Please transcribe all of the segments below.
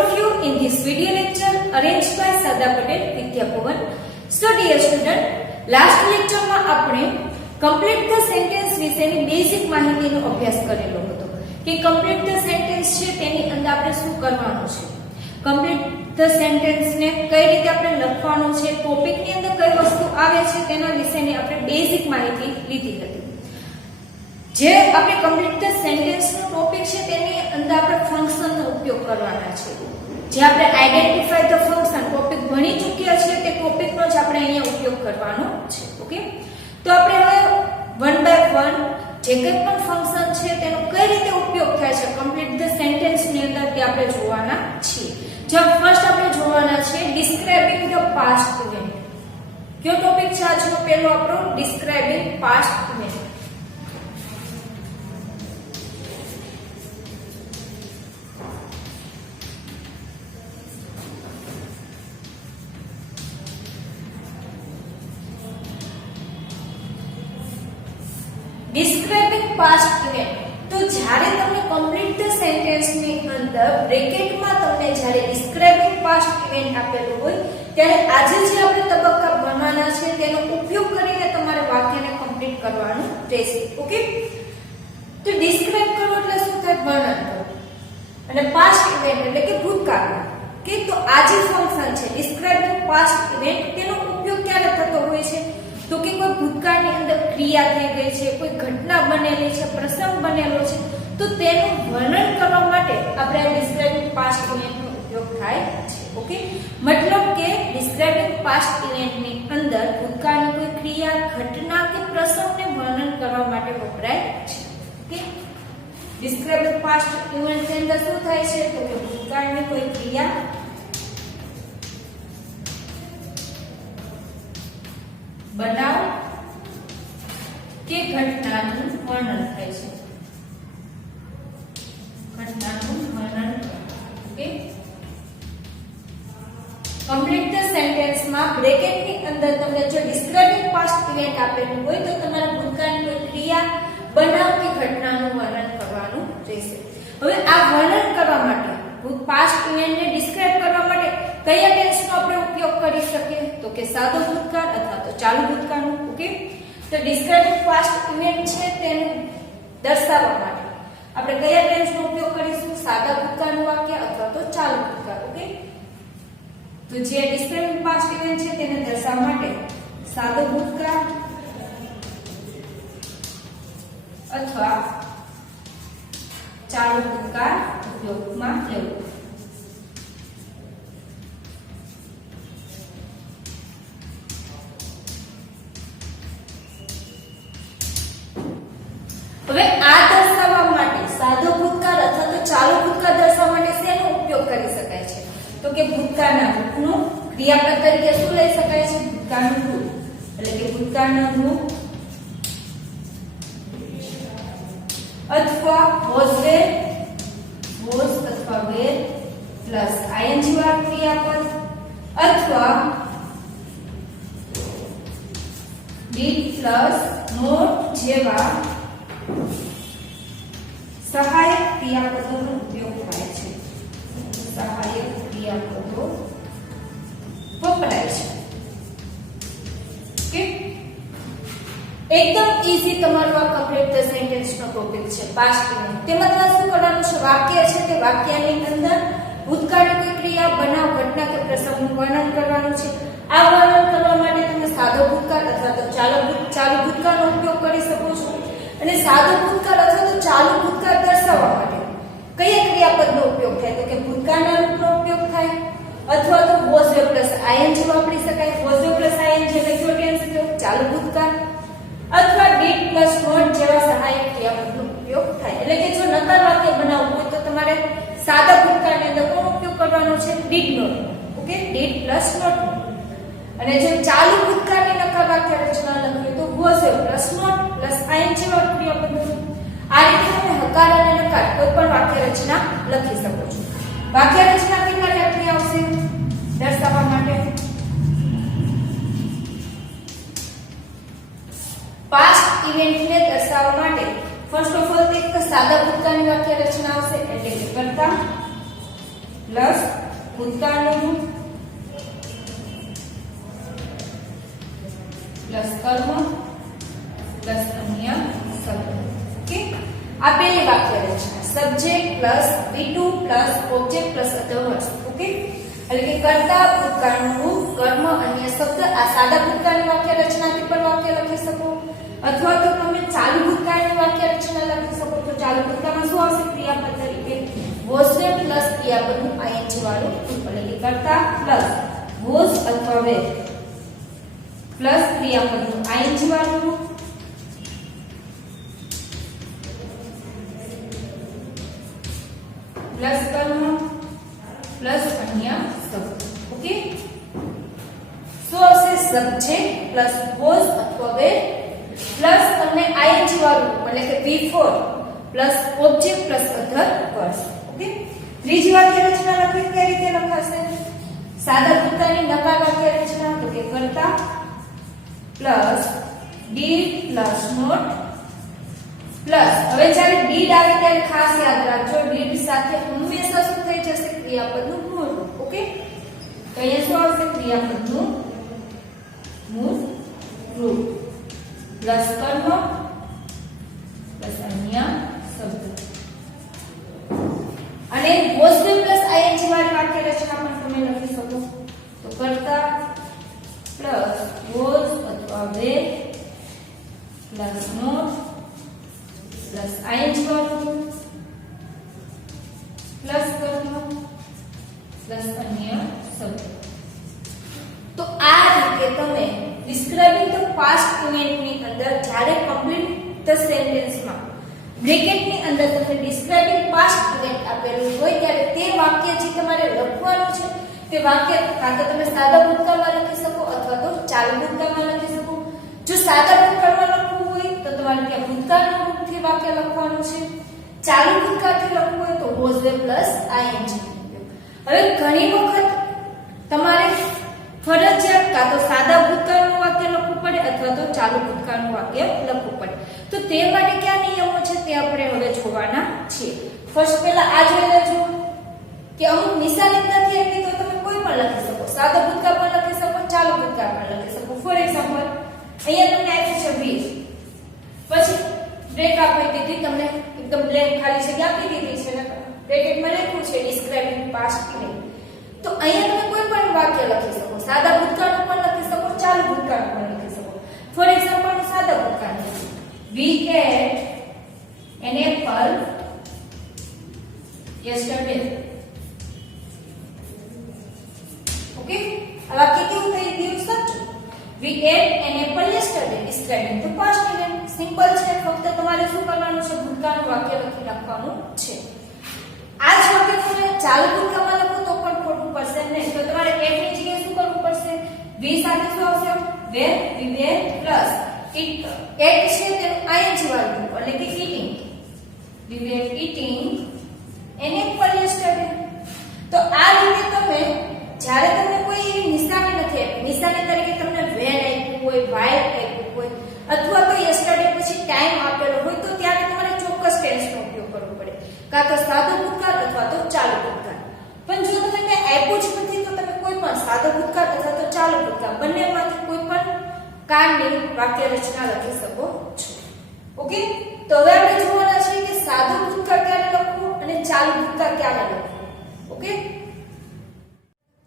of you in this video lecture arranged by Sardar Patel Vidya Bhavan. So dear student, last lecture માં આપણે complete the sentence વિશેની basic માહિતીનો અભ્યાસ કરેલો હતો કે complete the sentence છે તેની અંદર આપણે શું કરવાનું છે, complete the sentence ને કઈ રીતે આપણે લખવાનું છે, ટોપિક ની અંદર કઈ વસ્તુ આવે છે તેના વિશેની આપણે બેઝિક માહિતી લીધી હતી. જે આપણે complete the sentence નો ટોપિક છે તેની અંદર આપણે ફંક્શન નો ઉપયોગ કરવાના છે. જે આપણે આઈડેન્ટિફાય ધ ફંક્શન ટોપિક ભણી ચૂક્યા છે તે ટોપિક નો જ આપણે અહીંયા ઉપયોગ કરવાનો છે. ઓકે, તો આપણે હવે વન બાય વન જે કંઈ પણ ફંક્શન છે તેનો કઈ રીતે ઉપયોગ થાય છે complete the sentence ની અંદર તે આપણે જોવાના છીએ. જો ફર્સ્ટ આપણે જોવાના છે describing the past event. કયો ટોપિક છે આજનો પહેલો આપણો describing past event. Describing past event. તો જ્યારે તમને complete the sentence ની અંદર બ્રેકેટમાં તમને જ્યારે describing past event આપેલું હોય ત્યારે આજે જે આપણે તબક્કા ભણવાના છે તેનો ઉપયોગ કરીને તમારે વાક્યને કમ્પ્લીટ કરવાનું રહેશે. ઓકે, તો describe કરો એટલે શું થાય? વર્ણન કરો. અને past event એટલે કે ભૂતકાળમાં કે તો આ જે ફંક્શન છે describing past event તેનો ઉપયોગ ક્યારે થતો હોય છે? તો કે કોઈ ભૂતકાળની અંદર ક્રિયા થઈ ગઈ છે, કોઈ ઘટના બનેલી છે, પ્રસંગ બનેલો છે, તો તેનું વર્ણન કરવા માટે આપણે આ ડિસ્ક્રાઇબિંગ પાસ્ટ ઇવેન્ટનો ઉપયોગ થાય છે. ઓકે, મતલબ કે ડિસ્ક્રાઇબિંગ પાસ્ટ ઇવેન્ટની અંદર ભૂતકાળની કોઈ ક્રિયા, ઘટના કે પ્રસંગને વર્ણન કરવા માટે વપરાય છે. ઓકે, ડિસ્ક્રાઇબિંગ પાસ્ટ ઇવેન્ટની અંદર શું થાય છે? તો કે ભૂતકાળની કોઈ ક્રિયા, બનાવ કે ઘટનાનું વર્ણન થાય છે. ઘટનાનું વર્ણન. ઓકે, કમ્પ્લીટ ધ સેન્ટેન્સ માં બ્રેકેટ ની અંદર તમને જો ડિસ્ક્રાઇબિંગ પાસ્ટ ઇવેન્ટ આપેલું હોય તો તમારે ભૂતકાળની કોઈ ક્રિયા, બનાવ કે ઘટનાનું વર્ણન કરવાનું રહેશે. હવે આ વર્ણન કરવા માટે પાસ્ટ ઇવેન્ટને ડિસ્ક્રાઇબ કરવા માટે કયા ટેન્સનો આપણે ઉપયોગ કરી શકીએ? તો કે સાદો ભૂતકાળ અથવા તો ચાલુ ભૂતકાળનો. ઓકે, તો ડિસ્ક્રાઇબિંગ પાસ્ટ ઇવેન્ટ છે તેને દર્શાવવા માટે આપણે કયા ટેન્સનો ઉપયોગ કરીશું? સાદા ભૂતકાળનું વાક્ય અથવા તો ચાલુ ભૂતકાળ. ઓકે, તો જે ડિસ્ક્રાઇબિંગ પાસ્ટ ઇવેન્ટ છે તેને દર્શાવવા માટે સાદો ભૂતકાળ અથવા ચાલુ ભૂતકાળ ઉપયોગમાં લેવું. હવે આ દર્શાવવા માટે સાદો ભૂતકાળ અથવા તો ચાલુ ભૂતકાળ દર્શાવવા માટે શેનો ઉપયોગ કરી શકાય છે? તો કે ભૂતકાળના રૂપનું ક્રિયાપદ તરીકે શું લઈ શકાય છે? ભૂતકાળનું રૂપ એટલે કે ભૂતકાળનું રૂપ અથવા was were, was અથવા were પ્લસ ing વાળું ક્રિયાપદ અથવા did પ્લસ not જેવા સહાયક ક્રિયાપદોનો ઉપયોગ થાય છે. સહાયક ક્રિયાપદો વપરાય છે. ઓકે, એકદમ ઈઝી તમારું આ કમ્પ્લીટ ધ સેન્ટેન્સ નો ટોપિક છે પાસ્ટ ઇવેન્ટ. તેમાં તમારે શું કરવાનું છે? વાક્ય છે તે વાક્યની અંદર ભૂતકાળની કોઈ ક્રિયા, બનાવ, ઘટના કે પ્રસંગનું વર્ણન કરવાનું છે. આ વર્ણન કરવા માટે તમે સાદો ભૂતકાળ અથવા તો ચાલુ ભૂતકાળનો ઉપયોગ કરી શકો છો. અને સાદો ભૂતકાળ અથવા તો ચાલુ ભૂતકાળ દર્શાવવા માટે કયા ક્રિયાપદનો ઉપયોગ થાય? તો કે ભૂતકાળના રૂપનો ઉપયોગ થાય અથવા તો was were પ્લસ ing વાપરી શકાય. was were પ્લસ ing એટલે કયો ટેન્સ છે? ચાલુ ભૂતકાળ અથવા did પ્લસ not જેવા સહાયક ક્રિયાપદનો ઉપયોગ થાય. એટલે કે જો નકાર વાક્ય બનાવવું હોય તો તમારે સાદા ભૂતકાળની અંદર કોનો ઉપયોગ કરવાનો છે? did not. Okay, did plus not. અને જો ચાલુ ભૂતકાળની નકાર વાક્ય રચના લખીએ તો was were plus not plus ing જેવા ક્રિયાપદો. આ રીતે તમે હકાર અને નકાર કોઈ પણ વાક્ય રચના લખી શકો છો. વાક્ય રચના કેટલા ટાઈપની આવશે દર્શાવવા માટે? પાસ્ટ ઇવેન્ટને દર્શાવવા માટે ફર્સ્ટ ઓફ ઓલ એક સાદા ભૂતકાળની વાક્ય રચના આવશે એટલે કે કર્તા પ્લસ ભૂતકાળનું પ્લસ કર્મ પ્લસ અન્ય શબ્દ. ઓકે, આ પહેલી વાક્ય રચના. Subject plus V2 plus object plus others. Okay, એટલે કે કર્તા, ભૂતકાળનું રૂપ, કર્મ, અન્ય શબ્દ. આ સાદા ભૂતકાળની વાક્ય રચનાથી પણ વાક્ય લખી શકો, અથવા તો તમે ચાલુ ભૂતકાળની વાક્ય રચના લખી શકો. તો ચાલુ ભૂતકાળમાં શું આવશે? ક્રિયાપદ તરીકે was there પ્લસ ક્રિયાપદનું ing વાળું રૂપ, એટલે કે કર્તા પ્લસ was અથવા were પ્લસ ક્રિયાપદનું ing વાળું રૂપ પ્લસ કર્મ પ્લસ અન્ય શબ્દ. ઓકે, શું આવશે? સબ્જેક્ટ પ્લસ was અથવા were પ્લસ તમને ing વાળું એટલે કે V4 plus object plus others. Okay, ત્રીજી વાક્ય રચના લખવી કઈ રીતે લખાશે? સાદા ભૂતકાળની નકાર વાક્ય રચના. તો કે કર્તા plus did plus not plus, હવે જ્યારે did આવે ત્યારે ખાસ યાદ રાખજો, did સાથે હંમેશા શું થઈ જશે? ક્રિયાપદનું મૂળ રૂપ. ઓકે, તો અહીંયા શું આવશે? ક્રિયાપદનું મૂળ રૂપ પ્લસ કર્મ પ્લસ અન્ય શબ્દ. અને was there પ્લસ ing વાળી વાક્ય રચના પણ તમે લખી શકો. તો કર્તા પ્લસ was અથવા were plus not plus ing વાળું પ્લસ કર્મ પ્લસ અન્ય શબ્દ. તો આ રીતે તમે ડિસ્ક્રાઇબિંગ ધ પાસ્ટ ઇવેન્ટ ની અંદર જ્યારે કમ્પ્લીટ ધ સેન્ટેન્સ માં બ્રેકેટ ની અંદર તમને ડિસ્ક્રાઇબિંગ પાસ્ટ ઇવેન્ટ આપેલું હોય ત્યારે તે વાક્ય જે તમારે લખવાનું છે તે વાક્ય કાં તો તમે સાદા ભૂતકાળમાં લખી શકો અથવા તો ચાલુ ભૂતકાળમાં લખી શકો. જો સાદા ભૂતકાળમાં લખવું હોય તો તમારે ત્યાં ભૂતકાળના રૂપથી વાક્ય લખવાનું છે. ચાલુ ભૂતકાળથી લખવું હોય તો was there પ્લસ ing. હવે ઘણી વખત તમારે ફરજિયાત કાં તો સાદા ભૂતકાળનું વાક્ય લખવું પડે અથવા તો ચાલુ ભૂતકાળનું વાક્ય લખવું પડે. તો તે માટે કયા નિયમો છે તે આપણે હવે જોવાના છીએ. ફર્સ્ટ પહેલા આ જોઈ લેજો કે અમુક નિશાની નથી આપી તો તમે કોઈ પણ લખી શકો. સાદા ભૂતકાળ પણ લખી શકો, ચાલુ ભૂતકાળ પણ લખી શકો. ફોર એક્ઝામ્પલ અહીંયા તમને આપ્યું છે 20, પછી બ્રેક આપી દીધી, તમને એકદમ બ્લેન્ક ખાલી જગ્યા આપી દીધી છે, બ્રેકેટમાં લખ્યું છે ડિસ્ક્રાઇબિંગ પાસ્ટ ઇવેન્ટ. તો અહીંયા તમે કોઈ પણ વાક્ય લખી શકો. સાદા ભૂતકાળનું પણ લખી શકો, ચાલુ ભૂતકાળનું પણ લખી શકો. ફોર એક્ઝામ્પલ સાદા ભૂતકાળ, we ate an apple yesterday. Okay, આ વાક્ય કેવું થઈ ગયું? સાચું. we ate an apple yesterday describing the past event. Simple છે, ફક્ત તમારે શું કરવાનું છે? ભૂતકાળનું વાક્ય લખી નાખવાનું છે. આ જ વાક્ય તમે ચાલુ ભૂતકાળમાં લખો તો પણ ખોટું પડશે નહીં. તો તમારે એટ ની જગ્યાએ શું કરવું પડશે? we સાથે શું આવશે? were, we were plus it. At છે તેનું ing વાળું એટલે કે eating. we were eating an apple yesterday. તો આ રીતે તમે જ્યારે તમને કોઈ એવી નિશાની નથી આપી, નિશાની તરીકે તમને when આપ્યું હોય, while આપ્યું હોય અથવા તો yesterday પછી ટાઈમ આપેલો હોય તો ત્યારે તમારે ચોક્કસ ટેન્સનો ઉપયોગ કરવો પડે, કાં તો સાદો ભૂતકાળ અથવા તો ચાલુ ભૂતકાળ. પણ જો તમને આપ્યું જ નથી તો તમે કોઈ પણ સાદો ભૂતકાળ અથવા તો ચાલુ ભૂતકાળ બંનેમાંથી કોઈ પણ કાળની વાક્ય રચના લખી શકો છો. ઓકે, તો હવે આપણે જોવાના છે કે સાદો ભૂતકાળ ક્યારે લખવું અને ચાલુ ભૂતકાળ ક્યારે લખવું. ઓકે,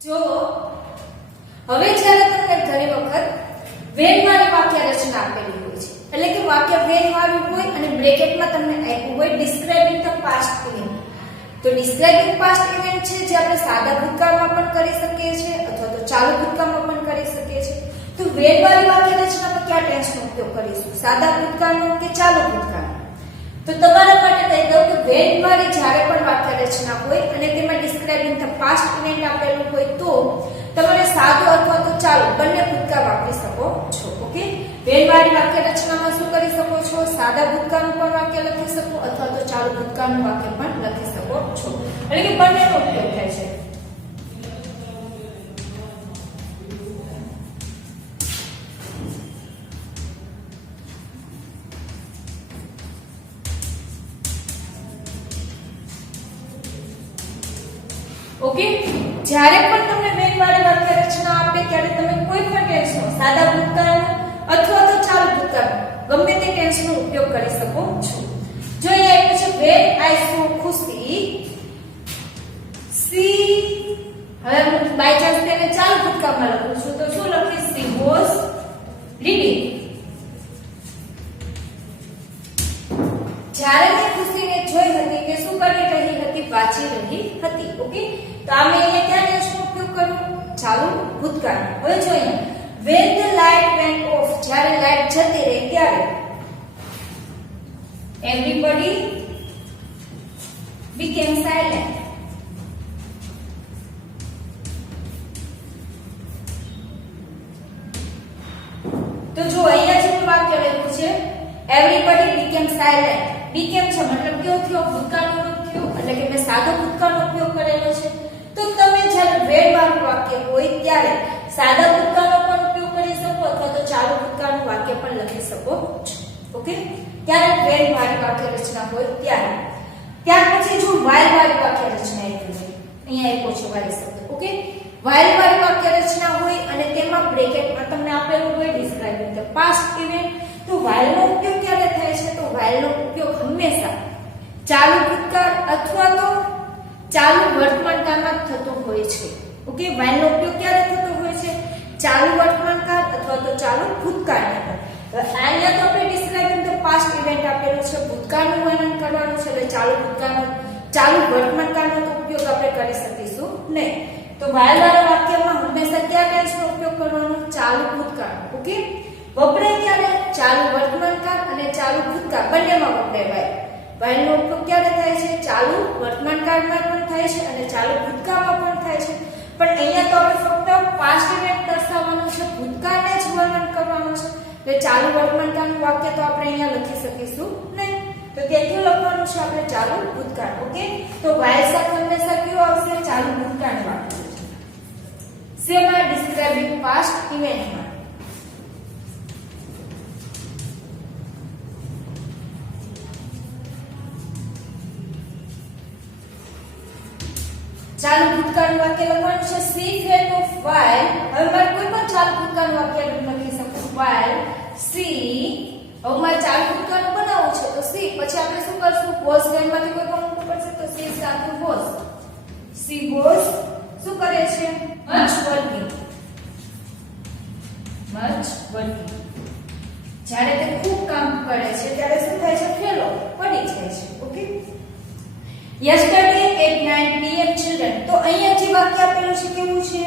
જો હવે જ્યારે તમને ઘણી વખત વેન વાળી વાક્ય રચના આપેલી હોય છે, એટલે કે વાક્ય વેન વાળું હોય અને બ્રેકેટમાં તમને આપ્યું હોય ડિસ્ક્રાઇબિંગ ધ પાસ્ટ ઇવેન્ટ. તો ડિસ્ક્રાઇબિંગ પાસ્ટ ઇવેન્ટ છે જે આપણે સાદા ભૂતકાળમાં પણ કરી શકીએ છીએ અથવા તો ચાલુ ભૂતકાળમાં પણ કરી શકીએ છીએ. તો વેન વાળી વાક્ય રચનામાં કયા ટેન્સનો ઉપયોગ કરીશું? સાદા ભૂતકાળનો કે ચાલુ ભૂતકાળનો? તો તમારા માટે કહી દઉં કે વેન વાળી જ્યારે પણ વાક્ય રચના હોય અને તેમાં ડિસ્ક્રાઇબિંગ ધ પાસ્ટ ઇવેન્ટ આપેલું હોય તો તમારે સાદો અથવા તો ચાલુ બંને ભૂતકાળ વાપરી શકો છો. ઓકે, વેન વાળી વાક્ય રચનામાં શું કરી શકો છો? સાદા ભૂતકાળનું પણ વાક્ય લખી શકો અથવા તો ચાલુ ભૂતકાળનું વાક્ય પણ લખી શકો છો. એટલે કે બંનેનો ઉપયોગ થાય છે. ઓકે, જ્યારે પણ તમને વેગવાળી વાક્ય રચના આપે ત્યારે તમે કોઈ પણ ટેન્સનો સાદા ભૂતકાળ અથવા તો ચાલુ ભૂતકાળ ગમે તે ટેન્સનો ઉપયોગ કરી શકો છો. જો અહીંયા આપ્યું છે when I saw ખુશી સી, હવે હું બાય ચાન્સ તેને ચાલુ ભૂતકાળમાં લખું છું તો શું લખીશ? she was reading. જ્યારે મેં ખુશીને જોઈ હતી કે શું કરી રહી હતી? વાંચી રહી હતી. ઓકે, તો આમે અહીંયા ક્યાં ટેન્સનો ઉપયોગ કરું? ચાલુ ભૂતકાળ. હવે જો અહીંયા when the light went off, જ્યારે લાઈટ જતી રહી ત્યારે everybody became silent. તો જો અહીંયા જે વાક્ય લખ્યું છે everybody became silent. became છે મતલબ કેવો થયો? ભૂતકાળનો રૂપ થયો, એટલે કે મેં સાદો ભૂતકાળનો ઉપયોગ કરેલો છે. તો તમે જ્યારે વેડ વાળું વાક્ય હોય ત્યારે સાદા ભૂતકાળનો પણ ઉપયોગ કરી શકો અથવા તો ચાલુ ભૂતકાળનું વાક્ય પણ લખી શકો છો. ઓકે, ત્યારે વેડ વાળી વાક્ય રચના હોય ત્યારે. ત્યાર પછી જો while વાળી વાક્ય રચના આવી હોય, અહીંયા આપ્યો છે while શબ્દ. ઓકે, while વાળી વાક્ય રચના હોય અને તેમાં બ્રેકેટમાં તમને આપેલું હોય describing the past event. તો while નો ઉપયોગ ક્યારે થાય છે? તો while નો ઉપયોગ હંમેશા ચાલુ ભૂતકાળ અથવા તો ચાલુ વર્તમાન કાળમાં થતો હોય છે. ઓકે, while નો ઉપયોગ ક્યારે થતો હોય છે? ચાલુ વર્તમાન કાળ અથવા તો ચાલુ ભૂતકાળની અંદર. અહીંયા તો આપણે describing the past event આપેલું છે, ભૂતકાળનું વર્ણન કરવાનું છે, એટલે ચાલુ ભૂતકાળનો ચાલુ વર્તમાન કાળનો તો ઉપયોગ આપણે કરી શકીશું નહીં. તો while વાળા વાક્યમાં હંમેશા કયા ટેન્સનો ઉપયોગ કરવાનો? ચાલુ ભૂતકાળ. ઓકે, વપરાય ક્યારે? ચાલુ વર્તમાન કાળ અને ચાલુ ભૂતકાળ બંનેમાં વપરાય. while નો ઉપયોગ ક્યારે થાય છે? ચાલુ વર્તમાન કાળમાં પણ થાય છે અને ચાલુ ભૂતકાળમાં પણ થાય છે. પણ અહીંયા તો આપણે ફક્ત પાસ્ટ ઇવેન્ટ દર્શાવવાનું છે, ભૂતકાળને જ વર્ણન કરવાનું છે. એટલે ચાલુ વર્તમાન કાળનું વાક્ય તો આપણે અહીંયા લખી શકીશું નહીં. તો તેથી લખવાનું છે આપણે ચાલુ ભૂતકાળ. ઓકે, તો while સાથે હંમેશા કયું આવશે? ચાલુ ભૂતકાળનું વાક્ય. શેમાં? ડિસ્ક્રાઇબિંગ પાસ્ટ ઇવેન્ટમાં. ચાલુ ભૂતકાળનું વાક્ય લખવાનું છે she felt of while. હવે મારે કોઈ પણ ચાલુ ભૂતકાળનું વાક્ય લખી શકું. while she, હવે મારે ચાલુ ભૂતકાળનું બનાવવું છે તો she પછી આપણે શું કરશું? was માંથી કોઈ પણ મૂકવું પડશે તો she સાથે was. she was શું કરે છે? much working. much working. જ્યારે તે ખૂબ કામ કરે છે ત્યારે શું થાય છે? ફેલો પડી જાય છે. Okay, yesterday at 9 pm children. તો અહીંયા જે વાક્ય આપેલું છે કેવું છે?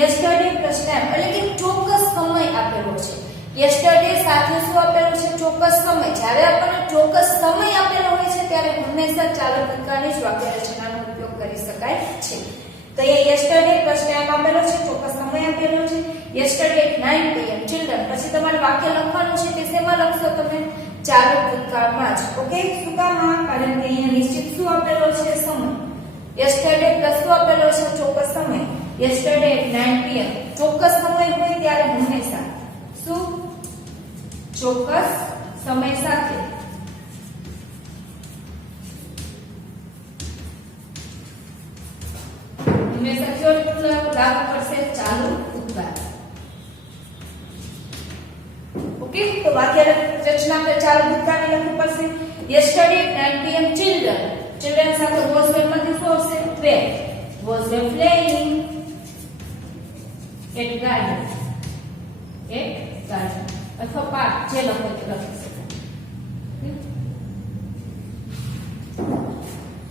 yesterday plus time, એટલે કે ચોક્કસ સમય આપેલો છે. yesterday સાથે શું આપેલું છે? ચોક્કસ સમય. જ્યારે આપણને ચોક્કસ સમય આપેલો હોય છે ત્યારે હંમેશા ચાલુ ભૂતકાળની જ વાક્ય રચનાનો ઉપયોગ કરી શકાય છે. તો અહીંયા yesterday plus time આપેલો છે, ચોક્કસ સમય આપેલો છે. yesterday at 9 pm children. પછી તમારે વાક્ય લખવાનું છે તે શેમાં લખશો તમે? ચાલુ ભૂતકાળમાં જ. ઓકે, શું કામ? કારણ કે અહીંયા નિશ્ચિત શું આપેલો છે? સમય. yesterday પ્લસ શું આપેલો છે? ચોક્કસ સમય. yesterday at 9 pm ચોક્કસ સમય હોય ત્યારે હંમેશા શું? ચોક્કસ સમય સાથે હંમેશા કયો લાગુ પડશે? ચાલુ ભૂતકાળ. ઓકે, તો વાક્ય રચના આપણે ચાલુ ભૂતકાળની લખવું પડશે. yesterday at 9 pm children. children સાથે was માંથી શું આવશે? were. was were playing at garden. at garden અથવા પાર્ક, જે લખો તે લખી શકાય.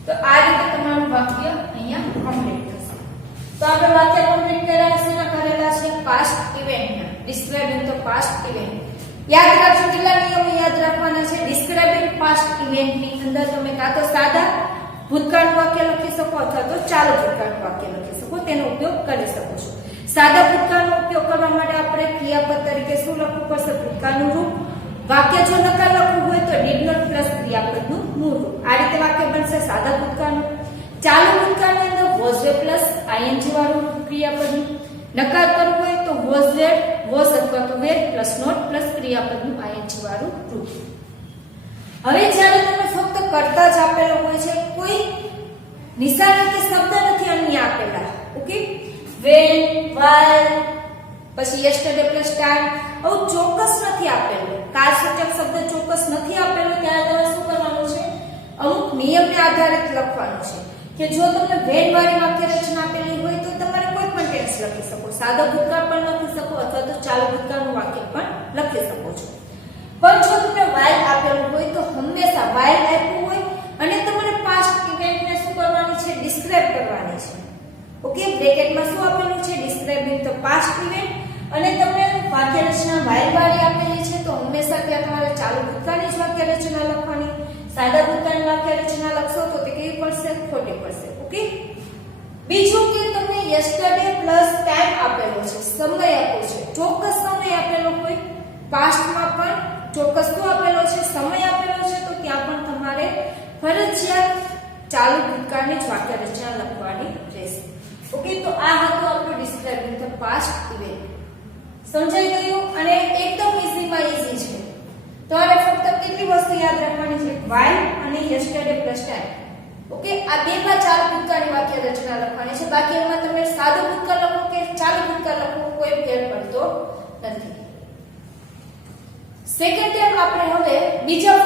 તો આ રીતે તમારું વાક્ય અહીંયા કમ્પ્લીટ થશે. તો આપણે વાક્ય કમ્પ્લીટ કર્યા છે ના કરેલા છે? પાસ્ટ ઇવેન્ટના. Describing the past event. યાદ રાખજો કેટલા નિયમો યાદ રાખવાના છે? ડિસ્ક્રાઇબિંગ પાસ્ટ ઇવેન્ટની અંદર તમે કાં તો સાદા ભૂતકાળનું વાક્ય લખી શકો અથવા તો ચાલુ ભૂતકાળનું વાક્ય લખી શકો, તેનો ઉપયોગ કરી શકો છો. સાદા ભૂતકાળનો ઉપયોગ કરવા માટે આપણે ક્રિયાપદ તરીકે શું લખવું પડશે? ભૂતકાળનું રૂપ. વાક્ય જો નકાર લખવું હોય તો did not પ્લસ ક્રિયાપદનું મૂળ રૂપ. આ રીતે વાક્ય બનશે સાદા ભૂતકાળનું. ચાલુ ભૂતકાળની અંદર was were પ્લસ ing વાળું ક્રિયાપદનું. નકાર કરવું હોય તો was were, was અથવા તો were પ્લસ not પ્લસ ક્રિયાપદનું ing વાળું રૂપ. હવે જ્યારે તમે ફક્ત કર્તા જ આપેલો હોય છે, કોઈ નિશાની કે શબ્દ નથી અહીંયા આપેલા. ઓકે, when, while, પછી yesterday plus time આવું ચોક્કસ નથી આપેલું. કાળસૂચક શબ્દ ચોક્કસ નથી આપેલો. ત્યારે તમારે શું કરવાનું છે? અમુક નિયમને આધારિત લખવાનું છે કે જો તમને when વાળી વાક્ય રચના આપેલી હોય તો તમારે કોઈ પણ ટેન્સ લખી શકો, સાદો ભૂતકાળ પણ લખી શકો અથવા તો ચાલુ ભૂતકાળનું વાક્ય પણ લખી શકો છો. પણ જો તમને while આપેલું હોય તો હંમેશા while આપ્યું હોય અને તમારે પાસ્ટ ઇવેન્ટને શું કરવાની છે? ડિસ્ક્રાઇબ કરવાની છે. ઓકે, બ્રેકેટમાં શું આપેલું છે? Describing the past event. અને તમને વાક્ય રચના while વાળી આપેલી છે તો હંમેશા ત્યાં તમારે ચાલુ ભૂતકાળની જ વાક્ય રચના લખવાની. સાદા ભૂતકાળની વાક્ય રચના લખશો તો તે કેવી પડશે? ખોટી પડશે. ઓકે, બીજું કે તમને yesterday પ્લસ ટાઈમ આપેલો છે, સમય આપ્યો છે, ચોક્કસ સમય આપેલો હોય. પાસ્ટમાં પણ ચોક્કસ શું આપેલો છે? સમય આપેલો છે. તો ત્યાં પણ તમારે ફરજિયાત ચાલુ ભૂતકાળની જ વાક્ય રચના લખવાની રહેશે. ઓકે, તો આ હતું આપણું ડિસ્ક્રાઇબિંગ ધ પાસ્ટ ઇવેન્ટ. સમજાઈ ગયું? અને એકદમ ઈઝીમાં ઈઝી છે. તમારે ફક્ત કેટલી વસ્તુ યાદ રાખવાની છે? while અને yesterday plus time. ઓકે, આ બેમાં ચાલુ ભૂતકાળની વાક્ય રચના લખવાની છે. બાકી એમાં તમે સાદો ભૂતકાળ લખો કે ચાલુ ભૂતકાળ લખો કોઈ ફેર પડતો નથી. સેકન્ડ ટાઈમ આપણે હવે બીજા